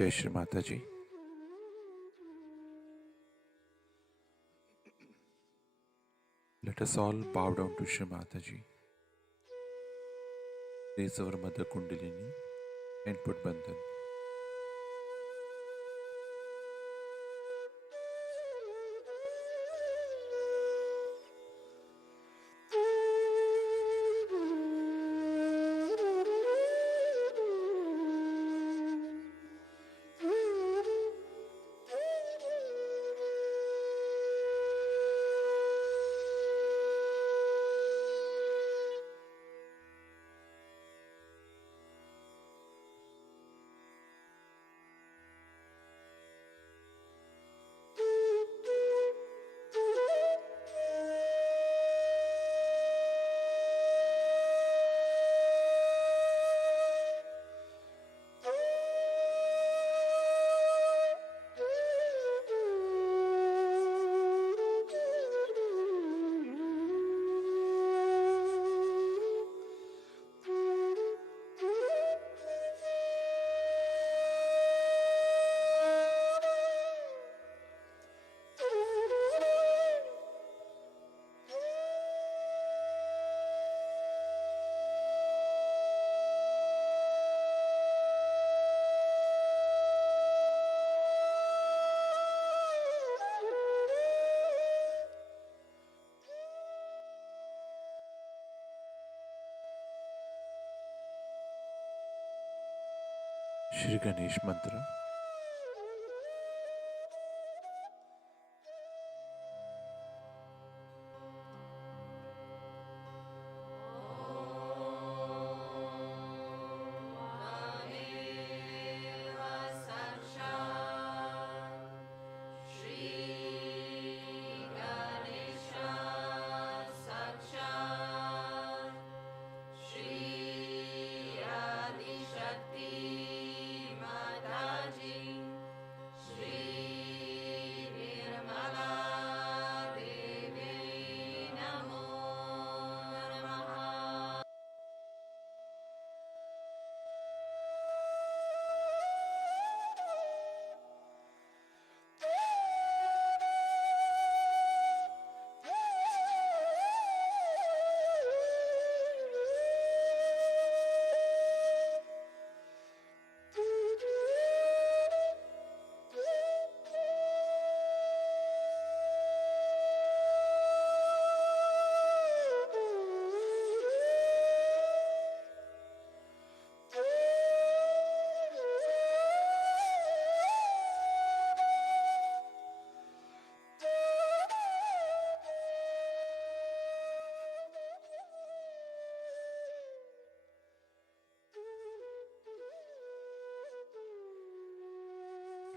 Jai Shri Mataji. Let us all bow down to Shri Mataji. Raise our Mother Kundalini and put Bandhan. Shri Ganesh Mantra.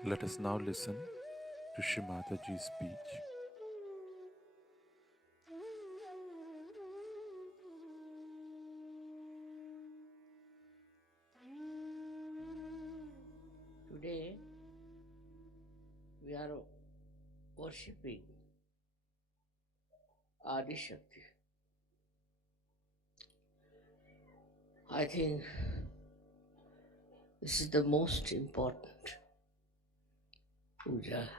Let us now listen to Shri Mataji's speech. Today we are worshipping Adi Shakti. I think this is the most important puja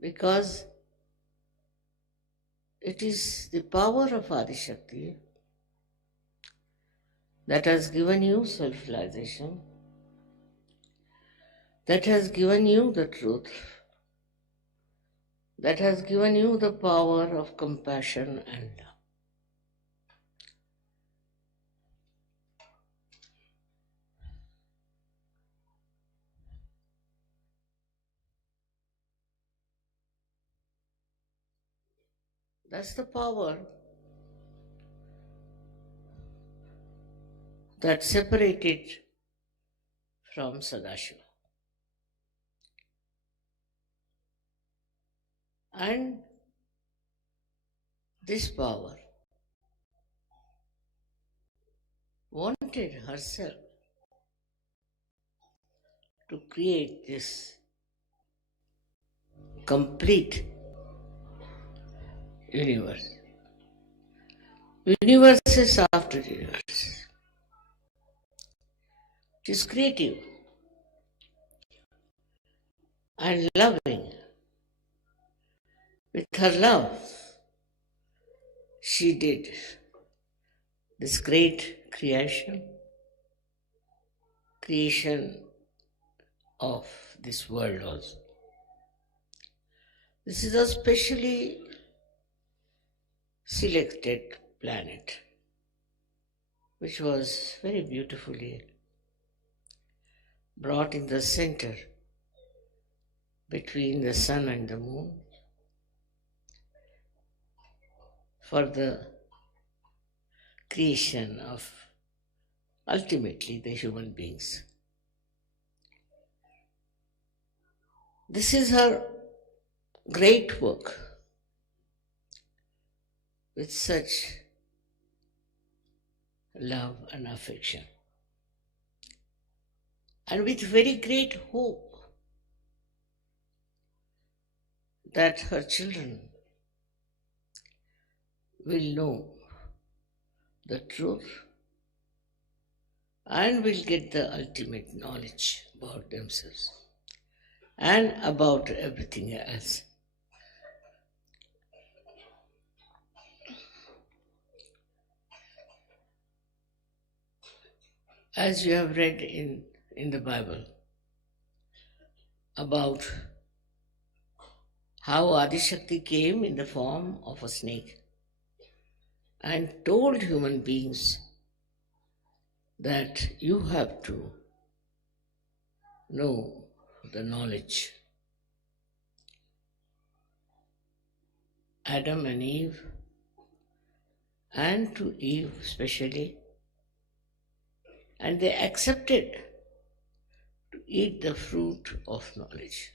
because it is the power of Adi Shakti that has given you self-realization, that has given you the truth, that has given you the power of compassion and love. That's the power that separated from Sadashiva. And this power wanted herself to create this complete universe. Universes after universe. She is creative and loving. With her love, she did this great creation of this world also. This is a specially selected planet, which was very beautifully brought in the center between the sun and the moon for the creation of ultimately the human beings. This is her great work with such love and affection, and with very great hope that her children will know the truth and will get the ultimate knowledge about themselves and about everything else. As you have read in the Bible about how Adishakti came in the form of a snake and told human beings that you have to know the knowledge. Adam and Eve, and to Eve especially, and they accepted to eat the fruit of knowledge.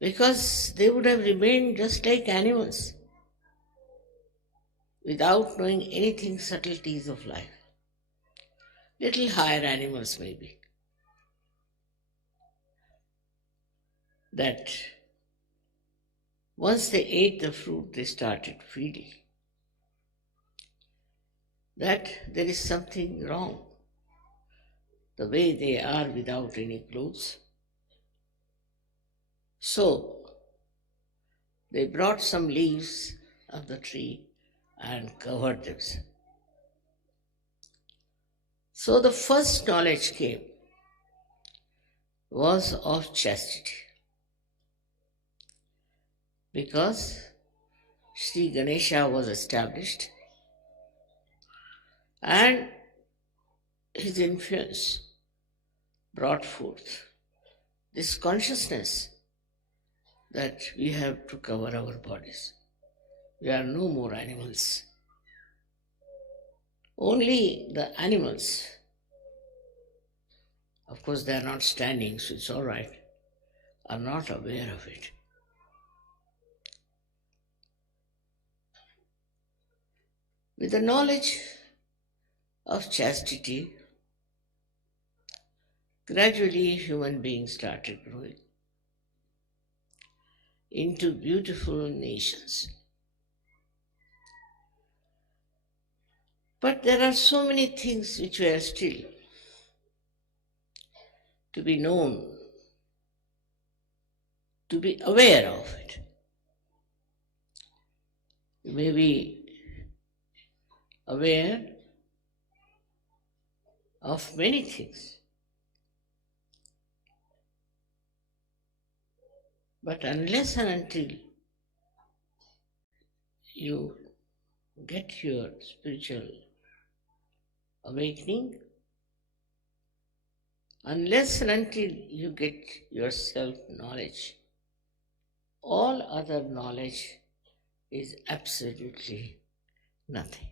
Because they would have remained just like animals without knowing anything subtleties of life. Little higher animals maybe. That once they ate the fruit, they started feeling that there is something wrong. The way they are without any clothes. So they brought some leaves of the tree and covered themselves. So the first knowledge came was of chastity. Because Sri Ganesha was established and his influence brought forth this consciousness that we have to cover our bodies. We are no more animals. Only the animals, of course they are not standing, so it's all right, are not aware of it. With the knowledge of chastity, gradually human beings started growing into beautiful nations. But there are so many things which were still to be known, to be aware of it. You may be aware of many things, but unless and until you get your spiritual awakening, unless and until you get your self-knowledge, all other knowledge is absolutely nothing.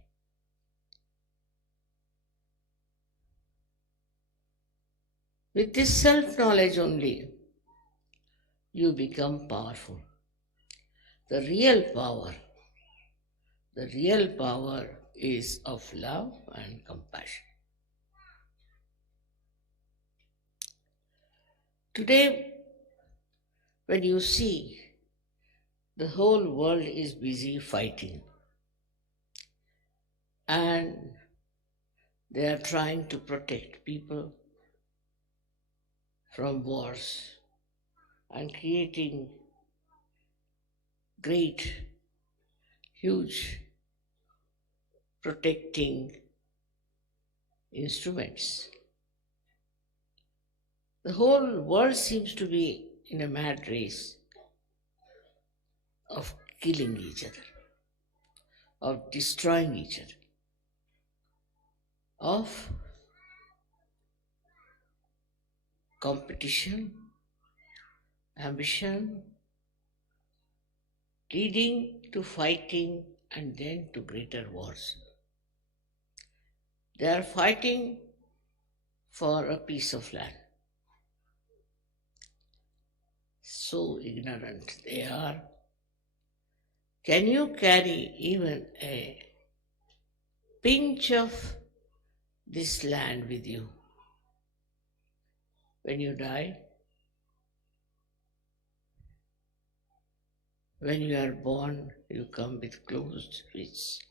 With this self-knowledge only, you become powerful. The real power is of love and compassion. Today, when you see the whole world is busy fighting, and they are trying to protect people from wars and creating great, huge protecting instruments. The whole world seems to be in a mad race of killing each other, of destroying each other, of competition, ambition, leading to fighting and then to greater wars. They are fighting for a piece of land. So ignorant they are. Can you carry even a pinch of this land with you when you die? When you are born, you come with closed wrists.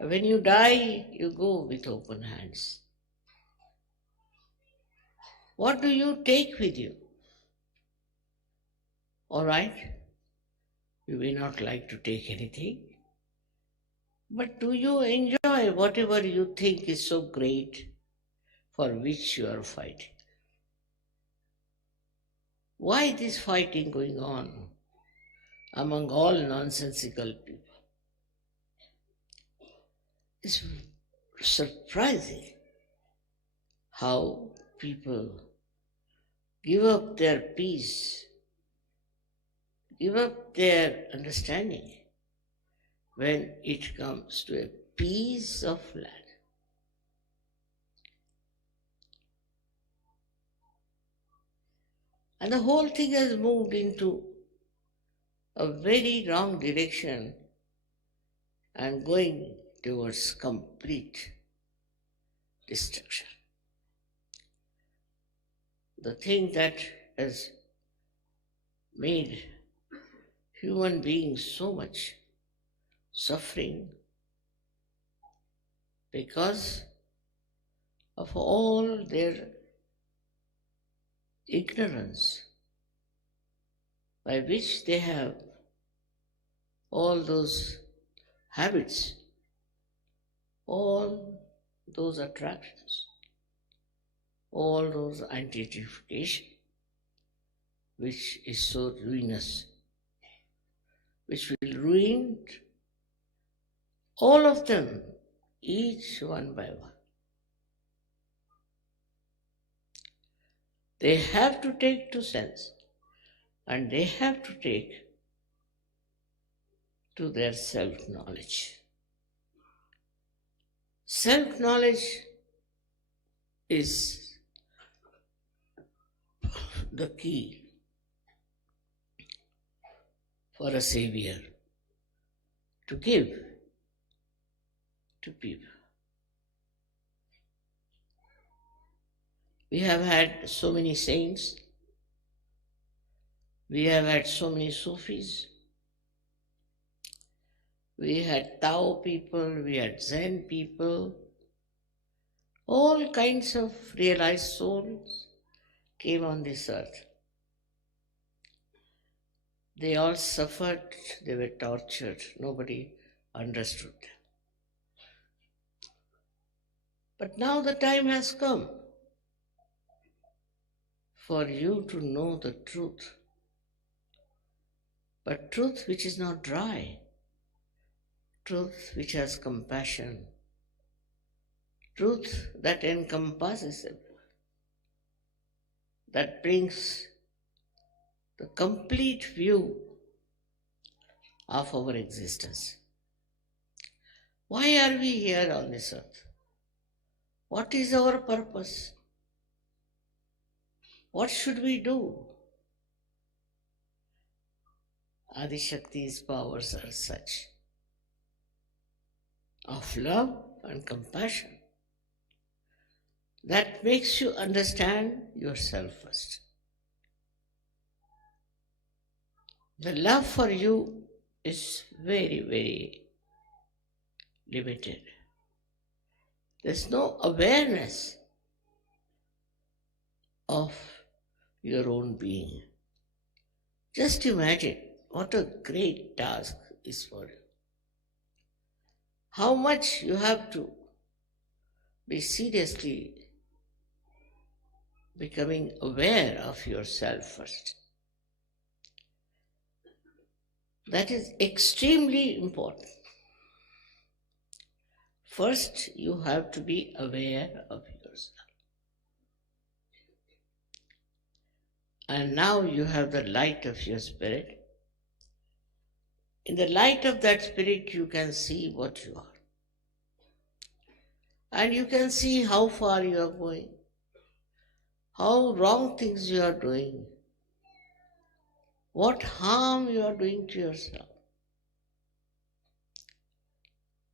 When you die, you go with open hands. What do you take with you? All right, you may not like to take anything, but do you enjoy whatever you think is so great for which you are fighting? Why this fighting going on among all nonsensical people? It's surprising how people give up their peace, give up their understanding when it comes to a piece of land. And the whole thing has moved into a very wrong direction and going towards complete destruction. The thing that has made human beings so much suffering because of all their ignorance by which they have all those habits, all those attractions, all those identification, which is so ruinous, which will ruin all of them, each one by one. They have to take to sense, and they have to take to their self-knowledge. Self-knowledge is the key for a savior to give to people. We have had so many saints, we have had so many Sufis, we had Tao people, we had Zen people, all kinds of realized souls came on this earth. They all suffered, they were tortured, nobody understood them. But now the time has come for you to know the truth, but truth which is not dry, truth which has compassion, truth that encompasses it, that brings the complete view of our existence. Why are we here on this earth? What is our purpose? What should we do? Adi Shakti's powers are such of love and compassion that makes you understand yourself first. The love for you is very, very limited. There's no awareness of your own being. Just imagine what a great task is for you. How much you have to be seriously becoming aware of yourself first. That is extremely important. First, you have to be aware of yourself. And now you have the light of your spirit. In the light of that spirit, you can see what you are. And you can see how far you are going, how wrong things you are doing, what harm you are doing to yourself.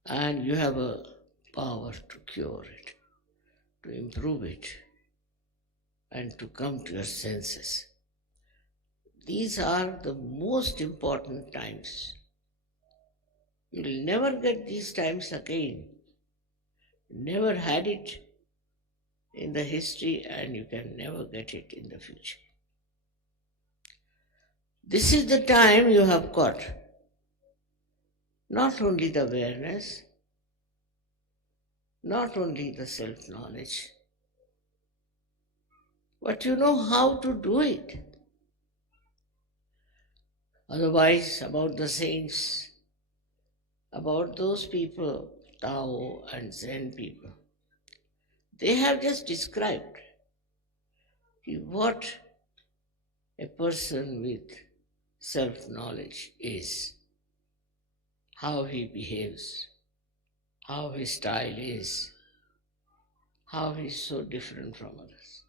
And you have a power to cure it, to improve it, and to come to your senses. These are the most important times. You will never get these times again. Never had it in the history, and you can never get it in the future. This is the time you have got not only the awareness, not only the self-knowledge, but you know how to do it. Otherwise, about the saints, about those people, Tao and Zen people, they have just described what a person with self-knowledge is, how he behaves, how his style is, how he is so different from others.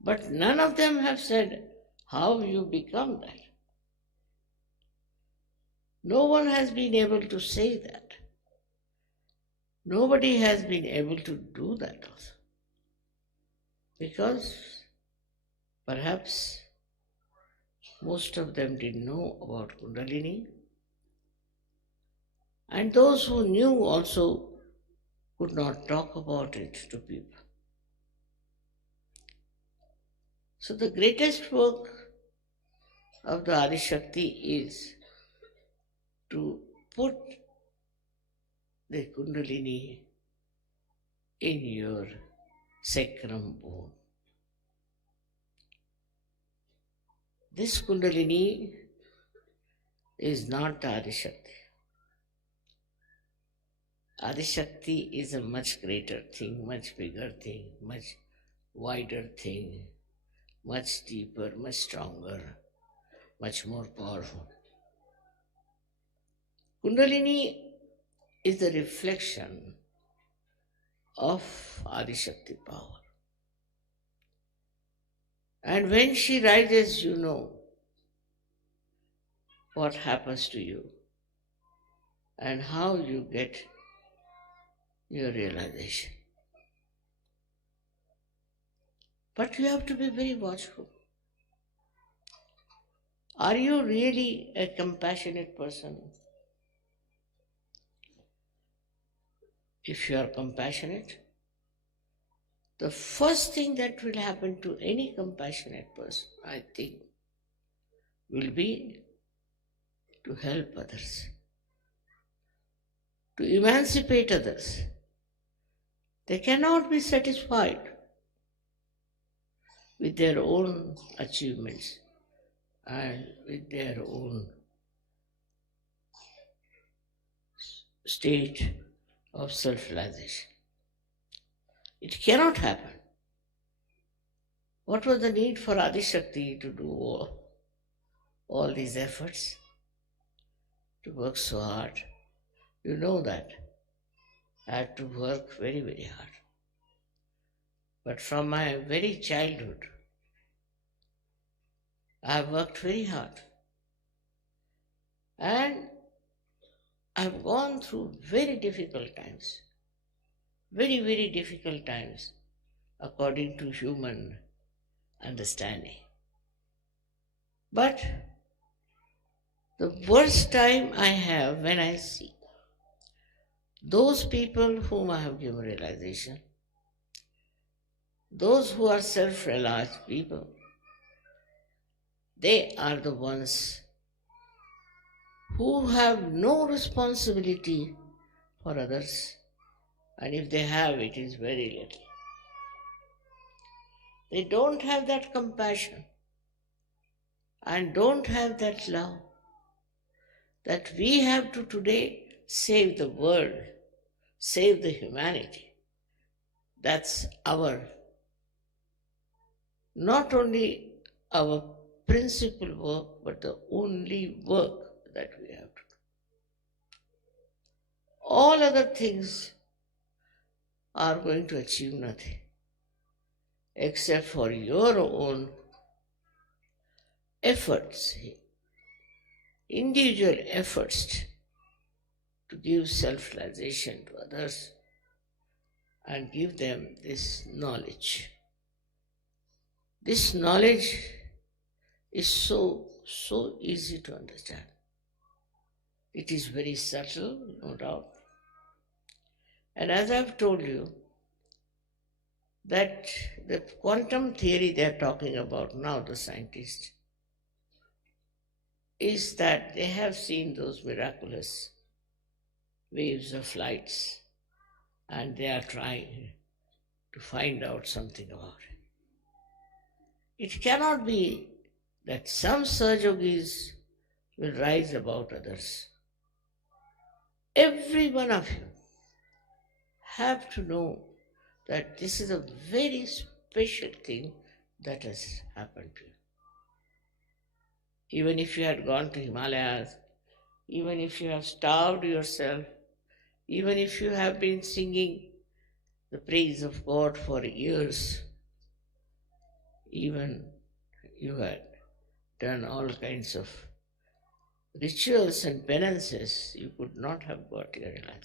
But none of them have said how you become that. No one has been able to say that. Nobody has been able to do that also. Because perhaps most of them didn't know about Kundalini. And those who knew also could not talk about it to people. So the greatest work of the Adi Shakti is to put the Kundalini in your sacrum bone. This Kundalini is not the Adi Shakti. Adi Shakti is a much greater thing, much bigger thing, much wider thing, much deeper, much stronger, much more powerful. Kundalini is the reflection of Adi Shakti power. And when she rises, you know what happens to you and how you get your realization. But you have to be very watchful. Are you really a compassionate person? If you are compassionate, the first thing that will happen to any compassionate person, I think, will be to help others, to emancipate others. They cannot be satisfied with their own achievements and with their own state of self-realization. It cannot happen. What was the need for Adi Shakti to do all these efforts, to work so hard? You know that. I had to work very, very hard. But from my very childhood, I have worked very hard. And I've gone through very difficult times. Very, very difficult times according to human understanding. But the worst time I have when I see those people whom I have given realization, those who are self-realized people, they are the ones who have no responsibility for others, and if they have, it is very little. They don't have that compassion and don't have that love that we have to today save the world, save the humanity. That's not only our principal work, but the only work that we have to do. All other things are going to achieve nothing except for your own efforts, individual efforts to give self-realization to others and give them this knowledge. This knowledge is so easy to understand. It is very subtle, no doubt. And as I've told you, that the quantum theory they are talking about now, the scientists, is that they have seen those miraculous waves of lights and they are trying to find out something about it. It cannot be that some Sahajogis will rise above others. Every one of you have to know that this is a very special thing that has happened to you. Even if you had gone to Himalayas, even if you have starved yourself, even if you have been singing the praise of God for years, even you had done all kinds of rituals and penances, you could not have got your realization.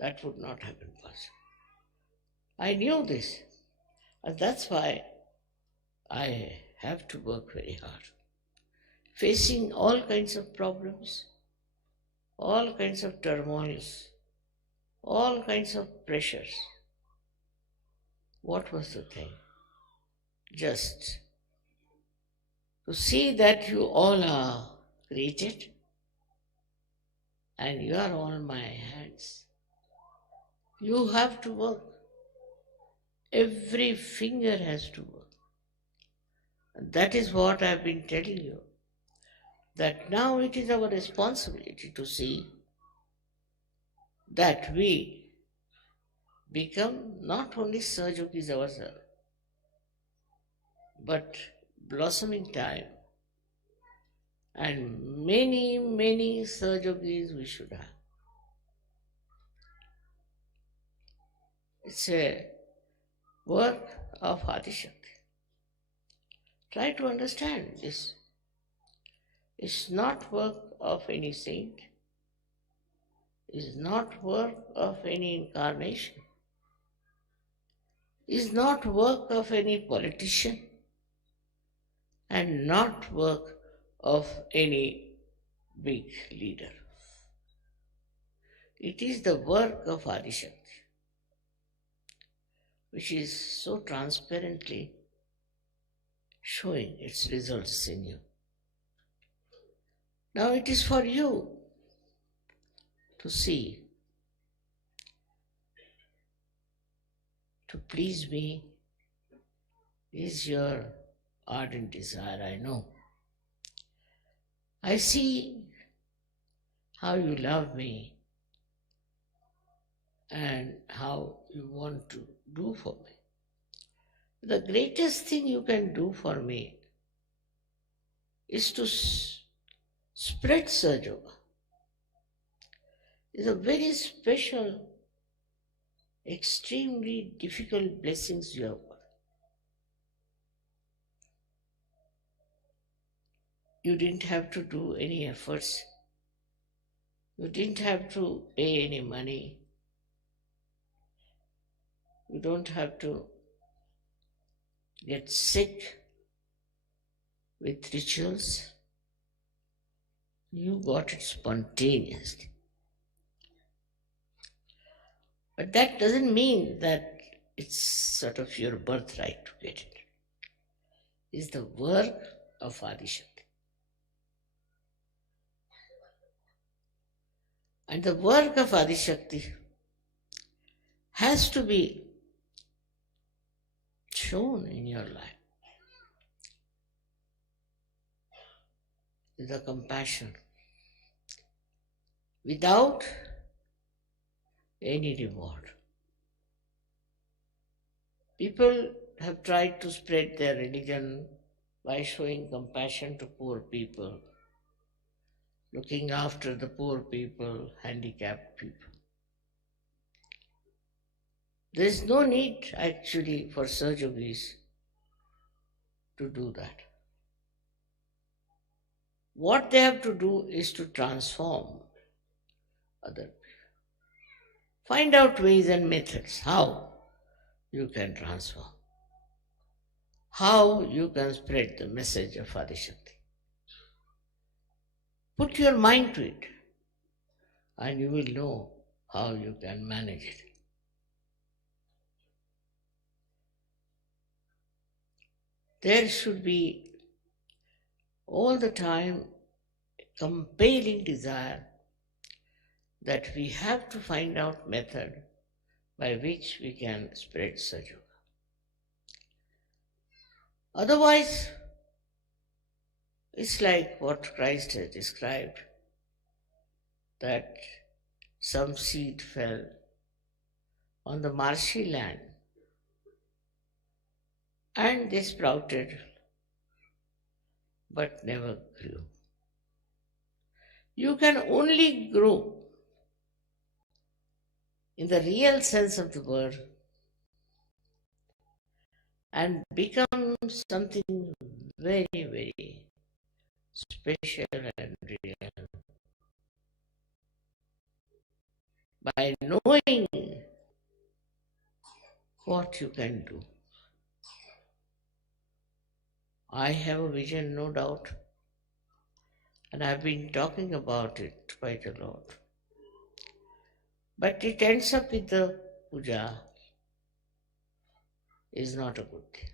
That would not have been possible. I knew this, and that's why I have to work very hard. Facing all kinds of problems, all kinds of turmoils, all kinds of pressures. What was the thing? Just to see that you all are created and you are all my hands. You have to work. Every finger has to work. And that is what I have been telling you. That now it is our responsibility to see that we become not only Sahajogis ourselves, but blossoming time. And many Sahajogis we should have. It's a work of Adishakti. Try to understand this. It's not work of any saint. It's not work of any incarnation. It's not work of any politician. And not work of any big leader. It is the work of Adishakti, which is so transparently showing its results in you. Now it is for you to see, to please me is your ardent desire, I know. I see how you love me and how you want to do for me. The greatest thing you can do for me is to spread Sahajoga. It's a very special, extremely difficult blessings you have got. You didn't have to do any efforts. You didn't have to pay any money. You don't have to get sick with rituals. You got it spontaneously. But that doesn't mean that it's sort of your birthright to get it. It's the work of Adishakti. And the work of Adishakti has to be shown in your life. The compassion without any reward. People have tried to spread their religion by showing compassion to poor people, looking after the poor people, handicapped people. There is no need actually for Sahajogis to do that. What they have to do is to transform other people. Find out ways and methods how you can transform, how you can spread the message of Adishakti. Put your mind to it and you will know how you can manage it. There should be all the time a compelling desire that we have to find out method by which we can spread Sahaja. Otherwise, it's like what Christ has described, that some seed fell on the marshy land and they sprouted but never grew. You can only grow in the real sense of the word and become something very, very special and real by knowing what you can do. I have a vision, no doubt, and I've been talking about it quite a lot. But it ends up with the puja is not a good thing.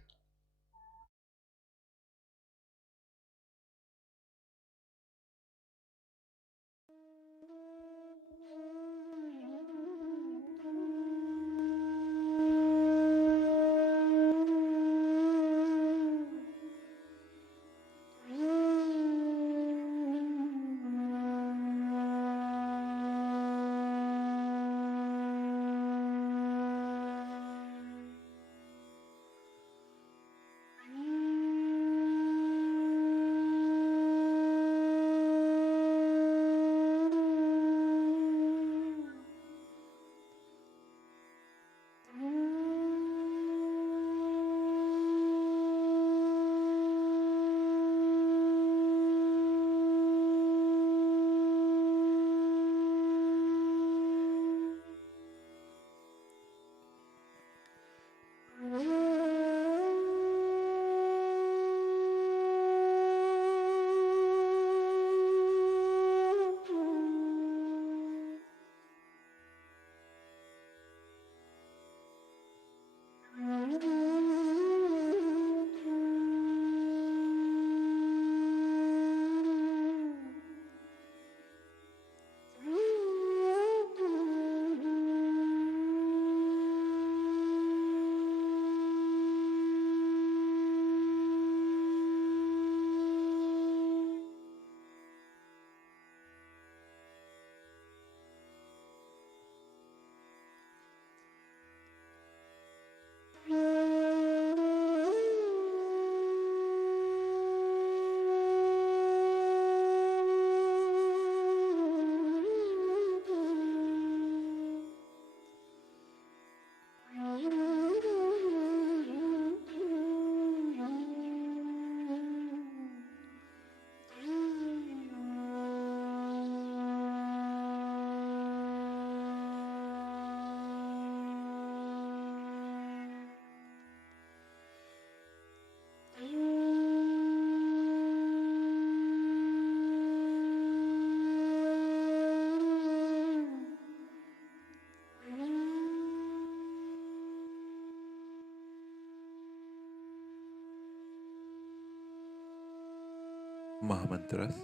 Mahamantras.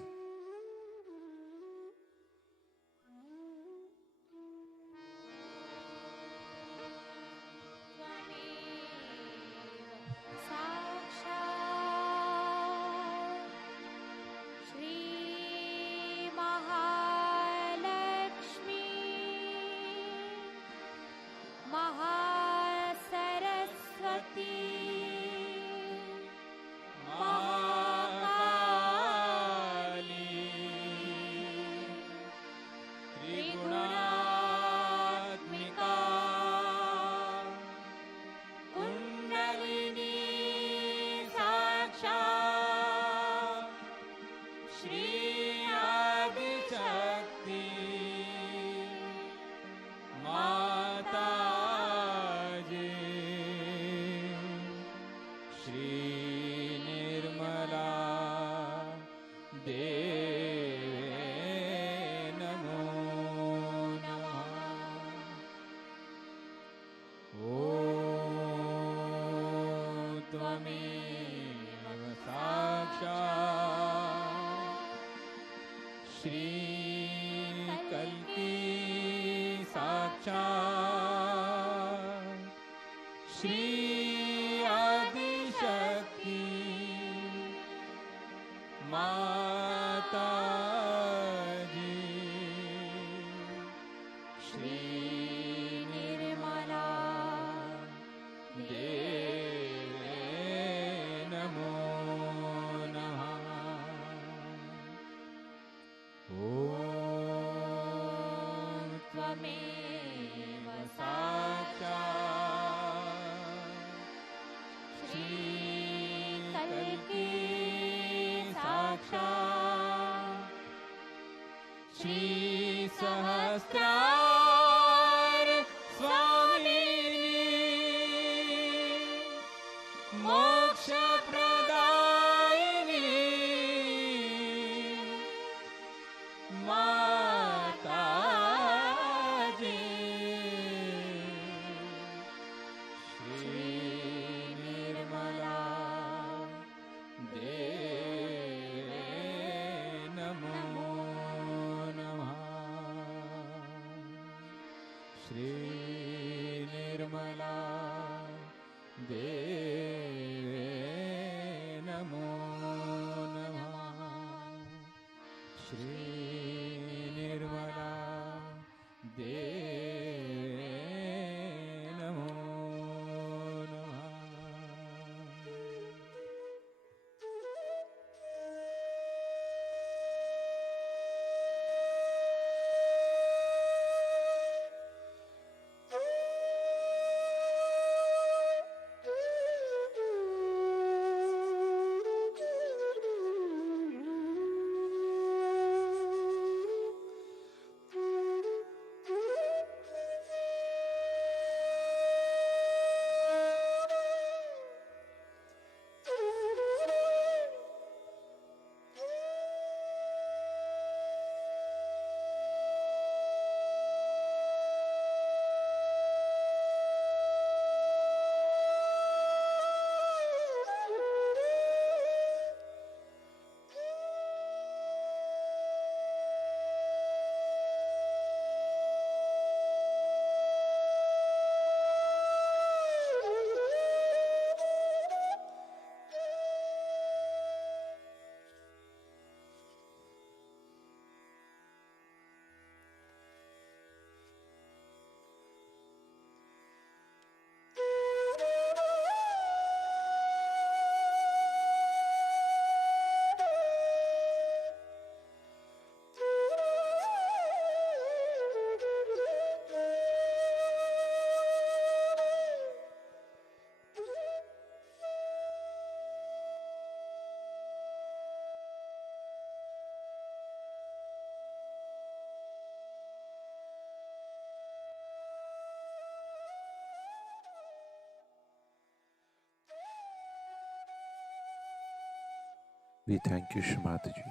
We thank you, Shrimataji,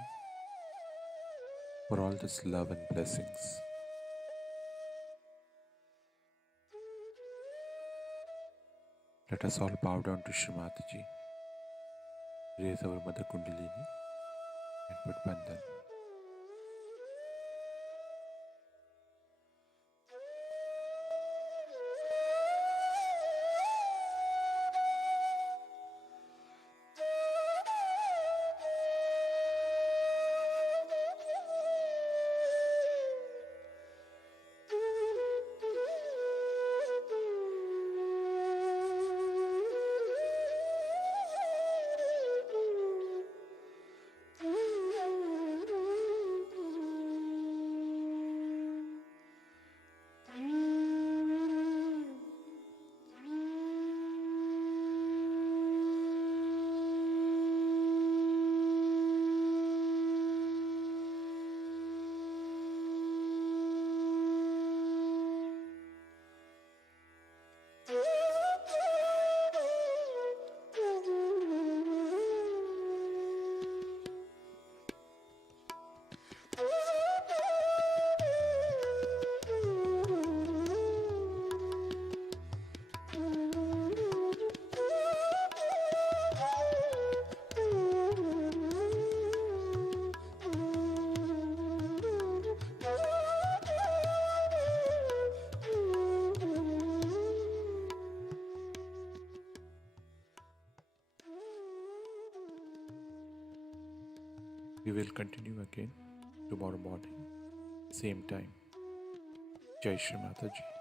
for all this love and blessings. Let us all bow down to Shrimataji, raise our Mother Kundalini, and put bandhan. We will continue again tomorrow morning, same time. Jai Shri Mataji.